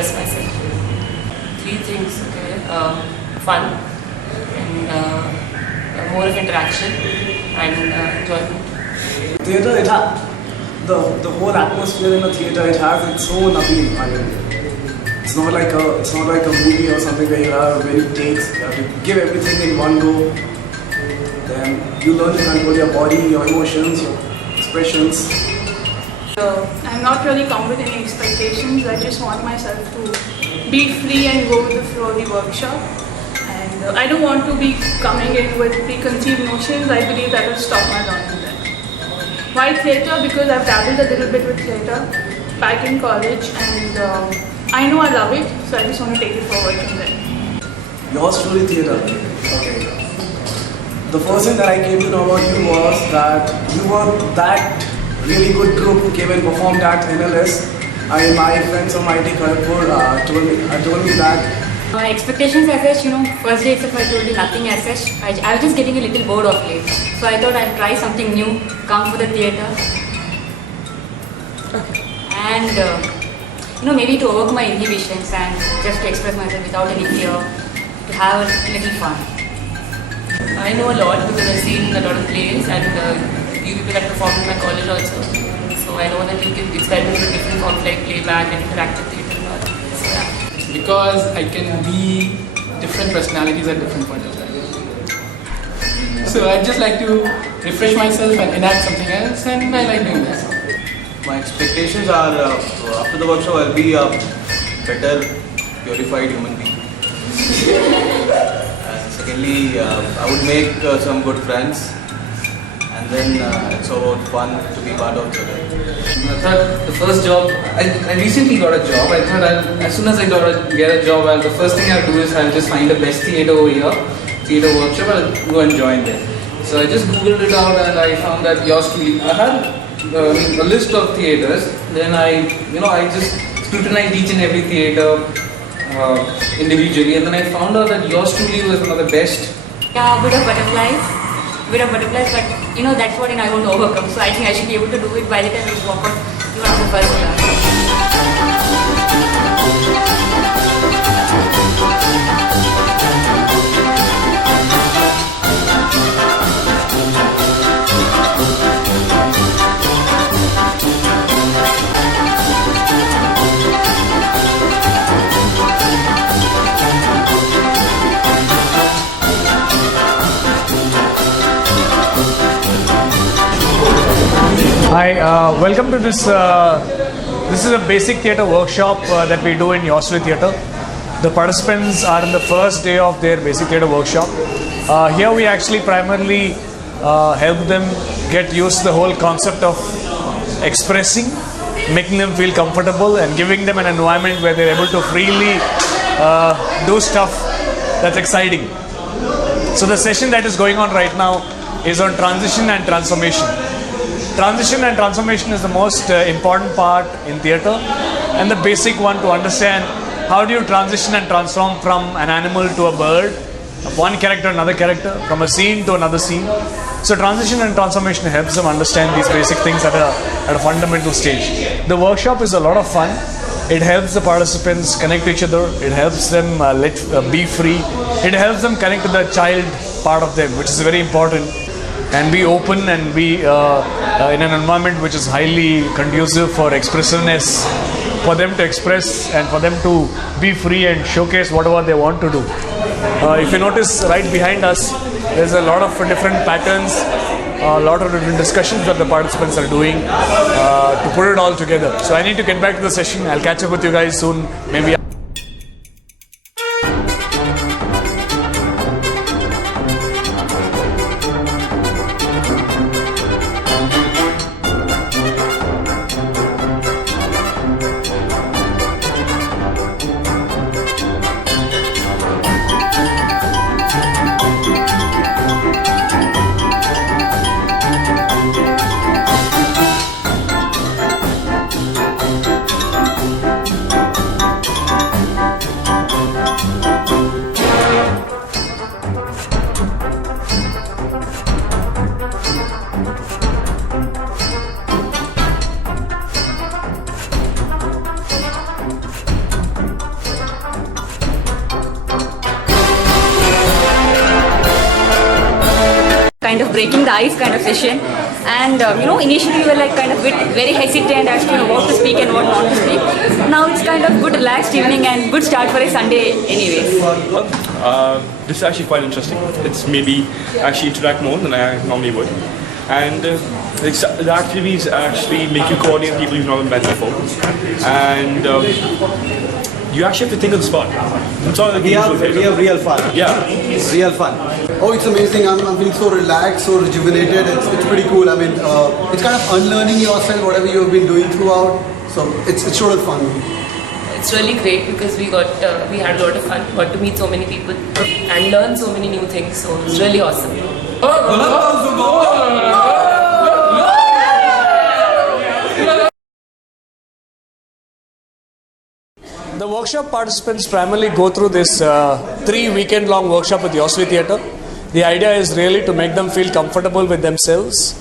express myself. Three things, okay. Fun, and more of interaction, and enjoyment. Theatre, the whole atmosphere in the theatre, it has its own appeal. I mean, it's not like a movie or something where you have many takes. You have to give everything in one go. Then you learn to control your body, your emotions, your expressions. I'm not really come with any expectations. I just want myself to be free and go with the flow of the workshop. And I don't want to be coming in with preconceived notions. I believe that will stop my learning there. Why theatre? Because I've dabbled a little bit with theatre back in college, and I know I love it, so I just want to take it forward from there. Yours truly theatre. Okay. The first thing that I came to know about you was that you were that really good group who came and performed at NLS. My friends from IT Kharagpur told me that. My expectations as such, first day itself I told you nothing as such. I was just getting a little bored of late. So I thought I'd try something new, come for the theatre. Okay. And maybe to overcome my inhibitions and just to express myself without any fear, to have a little fun. I know a lot because I've seen a lot of plays, and you people have performed in my college also. So I know that you can experiment with different forms like playback and interactive theatre and all. So yeah. Because I can be different personalities at different points of time. So I just like to refresh myself and enact something else, and I like doing that. My expectations are after the workshop I'll be a better purified human being. And secondly, I would make some good friends, and then it's about fun to be part of it. I thought the first job, I recently got a job. I thought as soon as I get a job, the first thing I'll do is I'll just find the best theatre over here, theatre workshop, I'll go and join there. So I just googled it out and I found that yours truly, I had a list of theatres. Then I just scrutinized each and every theatre individually, and then I found out that yours truly was one of the best. Yeah, a bit of butterflies, but that's what I want to overcome. So I think I should be able to do it by the time I walk out even after the first class. Hi, welcome to this. This is a basic theatre workshop that we do in Yours Truly Theatre. The participants are in the first day of their basic theatre workshop. Here we actually primarily help them get used to the whole concept of expressing, making them feel comfortable, and giving them an environment where they're able to freely do stuff that's exciting. So the session that is going on right now is on transition and transformation. Transition and transformation is the most important part in theatre, and the basic one to understand. How do you transition and transform from an animal to a bird, one character to another character, from a scene to another scene? So transition and transformation helps them understand these basic things at a fundamental stage. The workshop is a lot of fun. It helps the participants connect to each other. It helps them be free. It helps them connect to the child part of them, which is very important, and be open and be in an environment which is highly conducive for expressiveness, for them to express and for them to be free and showcase whatever they want to do. If you notice right behind us, there's a lot of different patterns, a lot of different discussions that the participants are doing to put it all together. So I need to get back to the session. I'll catch up with you guys soon, maybe. kind of breaking the ice kind of session. And initially we were like kind of very hesitant as to what to speak and what not to speak. Now it's kind of good relaxed evening and good start for a Sunday anyways. This is actually quite interesting. It's maybe actually interact more than I normally would. And the activities actually make you coordinate people you've never met before. And you actually have to think on the spot. It's not like we have real fun. Yeah. Real fun. Oh, it's amazing. I'm feeling so relaxed, so rejuvenated. It's pretty cool. I mean, it's kind of unlearning yourself, whatever you've been doing throughout. So it's sort of fun. It's really great because we had a lot of fun, got to meet so many people and learn so many new things. So it's really awesome. The workshop participants primarily go through this 3-weekend-long workshop with Yosvi Theatre. The idea is really to make them feel comfortable with themselves.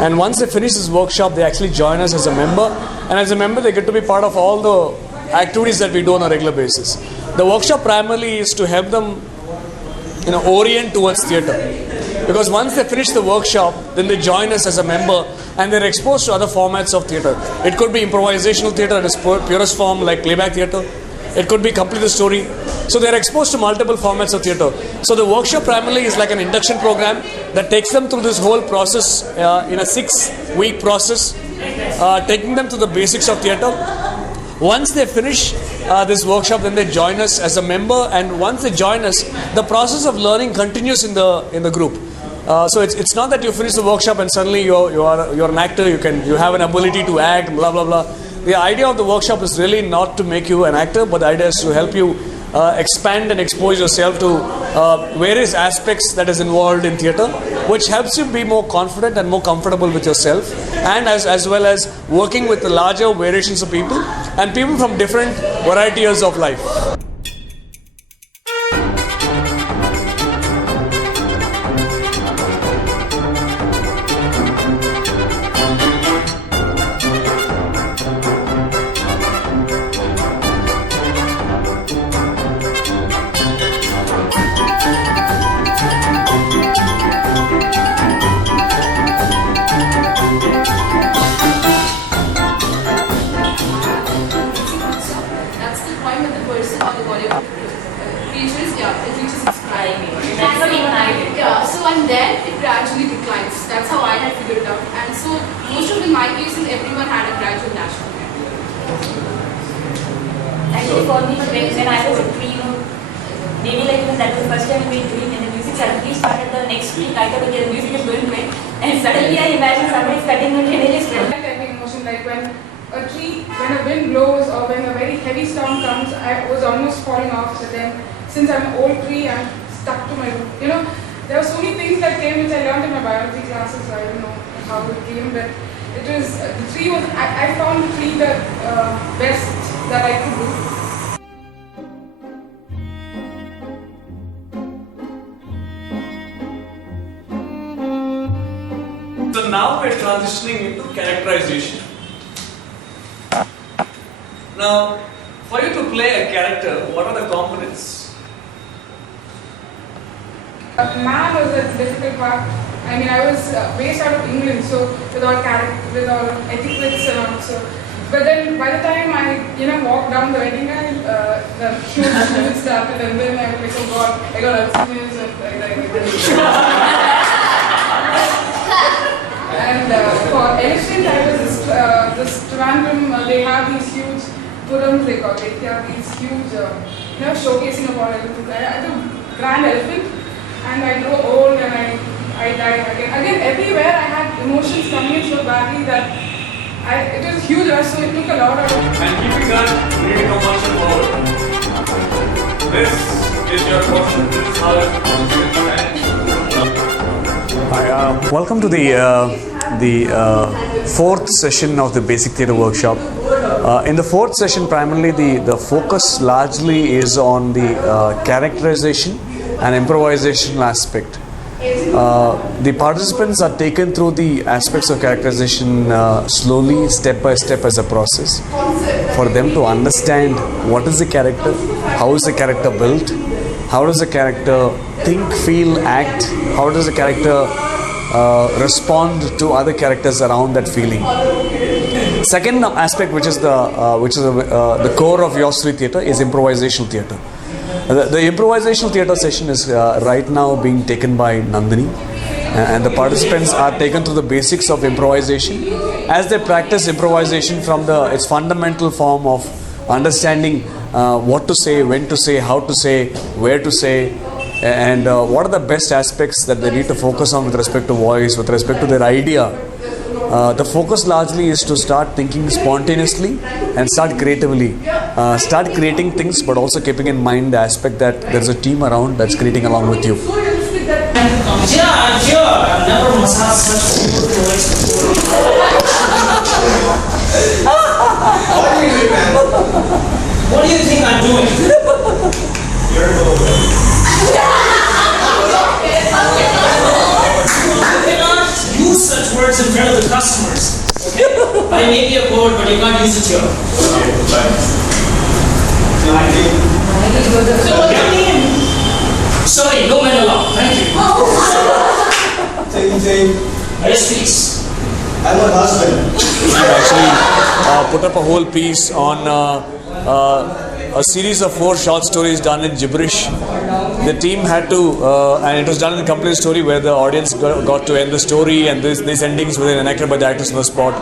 And once they finish this workshop, they actually join us as a member. And as a member, they get to be part of all the activities that we do on a regular basis. The workshop primarily is to help them, orient towards theatre. Because once they finish the workshop, then they join us as a member and they're exposed to other formats of theatre. It could be improvisational theatre in its purest form, like playback theatre. It could be complete the story. So they're exposed to multiple formats of theatre. So the workshop primarily is like an induction program that takes them through this whole process in a 6-week process, taking them to the basics of theatre. Once they finish this workshop, then they join us as a member, and once they join us, the process of learning continues in the group. So it's not that you finish the workshop and suddenly you're an actor, you have an ability to act, blah blah blah. The idea of the workshop is really not to make you an actor, but the idea is to help you expand and expose yourself to various aspects that is involved in theatre, which helps you be more confident and more comfortable with yourself, and as well as working with the larger variations of people and people from different varieties of life. And then it gradually declines. That's how I had figured it out. And so most of in my cases, everyone had a gradual national. Actually, for me, when I was a teen, maybe like that was the first time we were doing, and the music suddenly started the next week. I thought, okay, the music is going to end, and suddenly I imagined somebody cutting the and just Emotion, like when a tree, when a wind blows or when a very heavy storm comes, I was almost falling off. So then, since I'm an old tree, I'm stuck to my root. There were so many things that came which I learned in my biology classes, so I don't know how it came, but it was, the tree was, I found the tree the best that I could do. So now we're transitioning into characterization. Now, for you to play a character, what are the components? Math was a difficult part. I mean, I was based out of England, so with all etiquettes and all. So, but then by the time I, walked down the wedding aisle, the shoot started, and then I was like, oh God, I got Alzheimer's and And for elephant, I was this Trivandrum. They have these huge purams, they call it. They have these huge, showcasing of all elephants. I had a grand elephant. And I grew old and I died again. Again, everywhere I had emotions coming in so badly that it was huge rush, so it took a lot of... And keeping that really commercial forward. This is your question. This is how it welcome to the fourth session of the Basic Theatre Workshop. In the fourth session, primarily the focus largely is on the characterization and improvisational aspect. The participants are taken through the aspects of characterization slowly, step by step as a process for them to understand what is the character, how is the character built, how does the character think, feel, act, how does the character respond to other characters around that feeling. Second aspect, which is the core of Yosri theatre, is improvisational theatre. The improvisational theatre session is right now being taken by Nandini, and the participants are taken through the basics of improvisation. As they practice improvisation from its fundamental form of understanding what to say, when to say, how to say, where to say, and what are the best aspects that they need to focus on with respect to voice, with respect to their idea. The focus largely is to start thinking spontaneously and start creatively. Start creating things, but also keeping in mind the aspect that there's a team around that's creating along with you. Yeah, I'm sure. I've never massaged such beautiful legs before. What do you think I'm doing? You're You cannot use such words in front of the customers. Okay? I may be a poet, but you can't use it here. So what's your name? Sorry, no men allowed. Thank you. Yes, please. I'm a husband. I actually put up a whole piece on a series of 4 short stories done in gibberish. The team had to, and it was done in a complete story where the audience got to end the story, and these endings were enacted by the actors on the spot.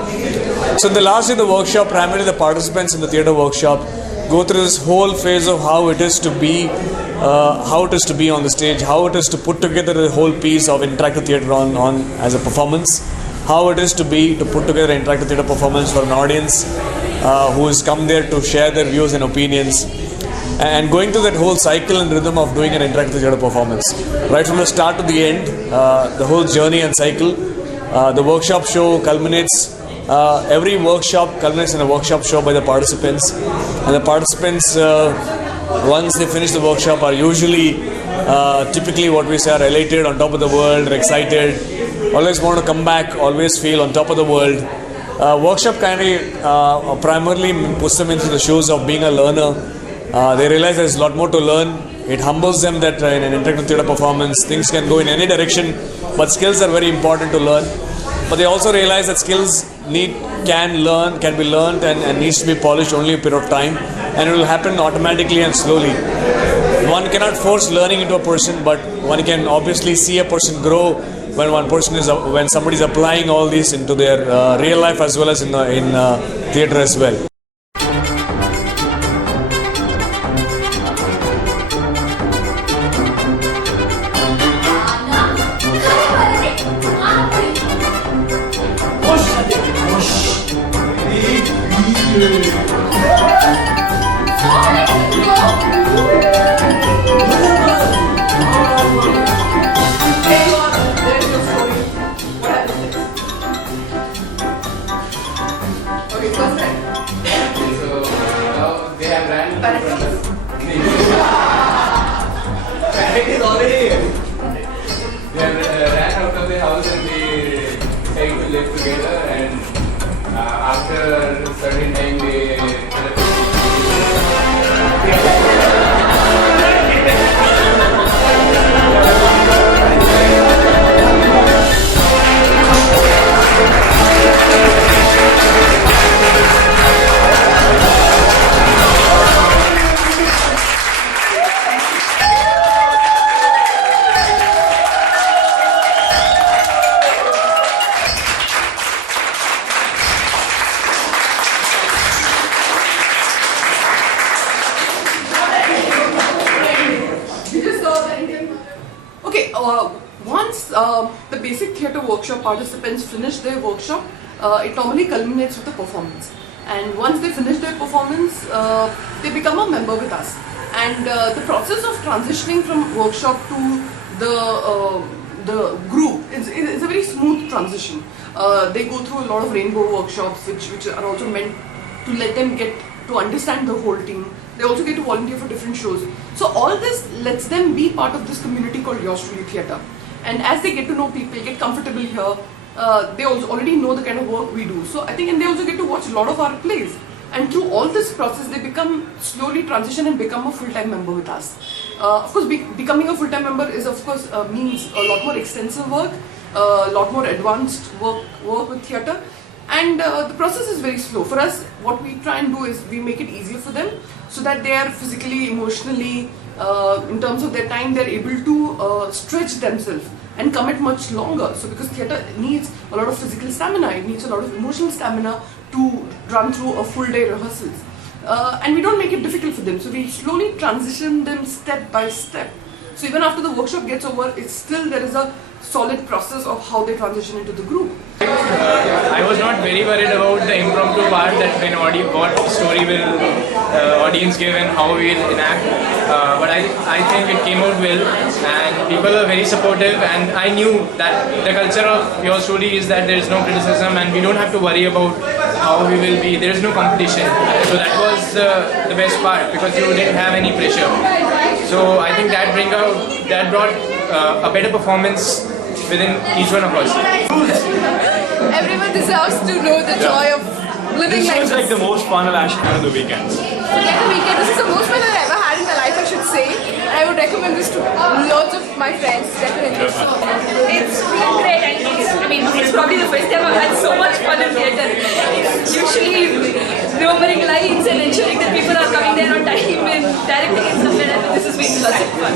So in the last day of the workshop, primarily the participants in the theatre workshop go through this whole phase of how it is to be on the stage, how it is to put together the whole piece of interactive theatre on as a performance, how it is to put together an interactive theatre performance for an audience who has come there to share their views and opinions, and going through that whole cycle and rhythm of doing an interactive theatre performance, right from the start to the end, the whole journey and cycle. The workshop show culminates. Every workshop culminates in a workshop show by the participants, and the participants, once they finish the workshop, are usually typically what we say are elated, on top of the world, excited, always want to come back, always feel on top of the world. Workshop kind of primarily puts them into the shoes of being a learner. They realize there's a lot more to learn. It humbles them that in an interactive theatre performance things can go in any direction, but skills are very important to learn. But they also realize that skills can be learned and needs to be polished only a period of time, and it will happen automatically and slowly. One cannot force learning into a person, but one can obviously see a person grow when somebody is applying all these into their real life as well as in theatre as well. Once the basic theatre workshop participants finish their workshop, it normally culminates with a performance. And once they finish their performance, they become a member with us. And the process of transitioning from workshop to the group is a very smooth transition. They go through a lot of rainbow workshops, which are also meant to let them get to understand the whole team. They also get to volunteer for different shows. So all this lets them be part of this community called Yours Truly Theatre. And as they get to know people, get comfortable here, they also already know the kind of work we do. So I think, and they also get to watch a lot of our plays. And through all this process, they slowly transition and become a full-time member with us. Of course, becoming a full-time member is, of course, means a lot more extensive work. a lot more advanced work with theatre, and the process is very slow. For us, what we try and do is we make it easier for them so that they are physically, emotionally, in terms of their time, they're able to stretch themselves and commit much longer. So because theatre needs a lot of physical stamina, it needs a lot of emotional stamina to run through a full day rehearsals. And we don't make it difficult for them, so we slowly transition them step by step. So even after the workshop gets over, it's still there is a solid process of how they transition into the group. I was not very worried about the impromptu part, that when what story will audience give and how we will enact, but I think it came out well, and people were very supportive, and I knew that the culture of your story is that there is no criticism and we don't have to worry about how we will be, there is no competition. So that was the best part, because you didn't have any pressure. So I think that brought a better performance within each one of us. Everyone deserves to know the joy of living This like was like the most fun I've actually had on the weekends. Forget the weekend. This is the most fun I've ever had in my life, I should say. And I would recommend this to loads of my friends, definitely. It's been great, and it's probably the first time I've had so much fun in theatre. It's usually numbering lines and ensuring that people are coming there on time and directing and stuff like that. This has been lots of fun.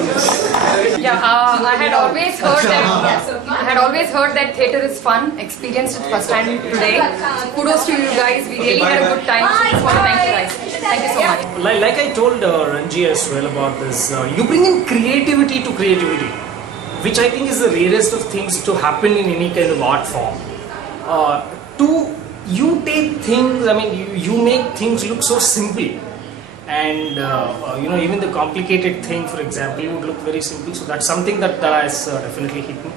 Yeah, I had always heard that theatre is fun. Experienced it first time today. So kudos to you guys. We really had a good time. So just want to thank you guys. Thank you so much. Like I told Ranji as well about this, you bring in creativity to creativity, which I think is the rarest of things to happen in any kind of art form. You take things, you make things look so simple, and even the complicated thing, for example, would look very simple. So that's something that has definitely hit me.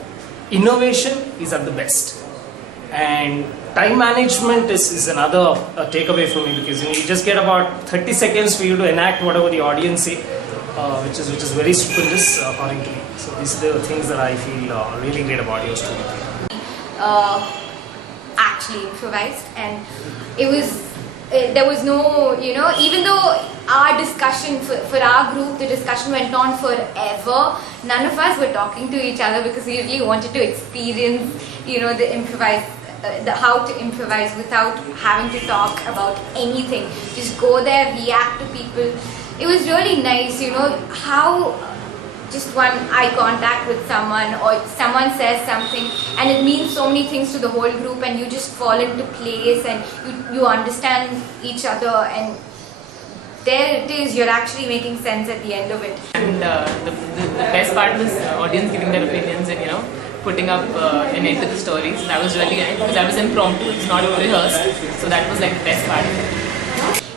Innovation is at the best, and time management is another takeaway for me, because you just get about 30 seconds for you to enact whatever the audience say, which is very stupendous according to me. So these are the things that I feel really great about your story. Actually improvised, and there was no, even though our discussion for our group, the discussion went on forever, none of us were talking to each other because we really wanted to experience, how to improvise without having to talk about anything. Just go there, react to people. It was really nice, how just one eye contact with someone, or someone says something and it means so many things to the whole group, and you just fall into place and you understand each other, and there it is, you're actually making sense at the end of it. And the best part was audience giving their opinions and putting up an end to the stories. That was really nice, because that was impromptu, it's not rehearsed, so that was like the best part.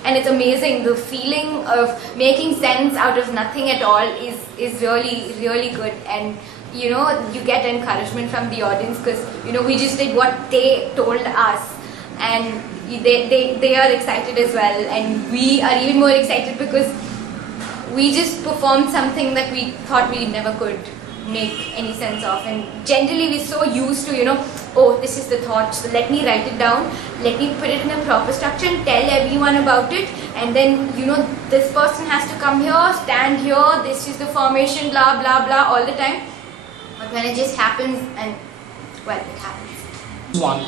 And it's amazing, the feeling of making sense out of nothing at all is really, really good. And you get encouragement from the audience, because we just did what they told us, and they are excited as well, and we are even more excited because we just performed something that we thought we never could make any sense of. And generally we're so used to oh, this is the thought, so let me write it down, let me put it in a proper structure and tell everyone about it, and then this person has to come here, stand here, this is the formation, blah blah blah, all the time. But when it just happens, and well, it happens. One.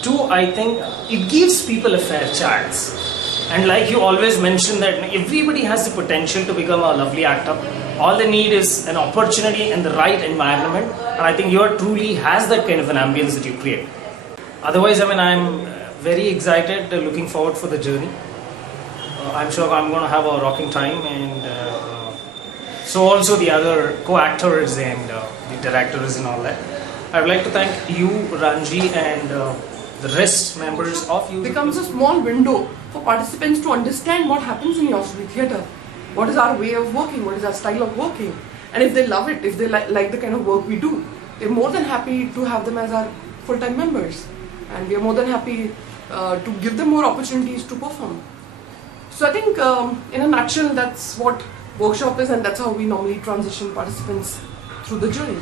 Two, I think it gives people a fair chance. And like you always mention that everybody has the potential to become a lovely actor. All they need is an opportunity and the right environment. And I think your truly has that kind of an ambience that you create. Otherwise, I'm very excited, looking forward for the journey. I'm sure I'm going to have a rocking time, and so also the other co-actors and the directors and all that. I would like to thank you, Ranji, and the rest members of you. It becomes a small window for participants to understand what happens in Yosri Theatre. What is our way of working? What is our style of working? And if they love it, if they like the kind of work we do, they're more than happy to have them as our full-time members. And we are more than happy to give them more opportunities to perform. So I think in a nutshell, that's what workshop is, and that's how we normally transition participants through the journey.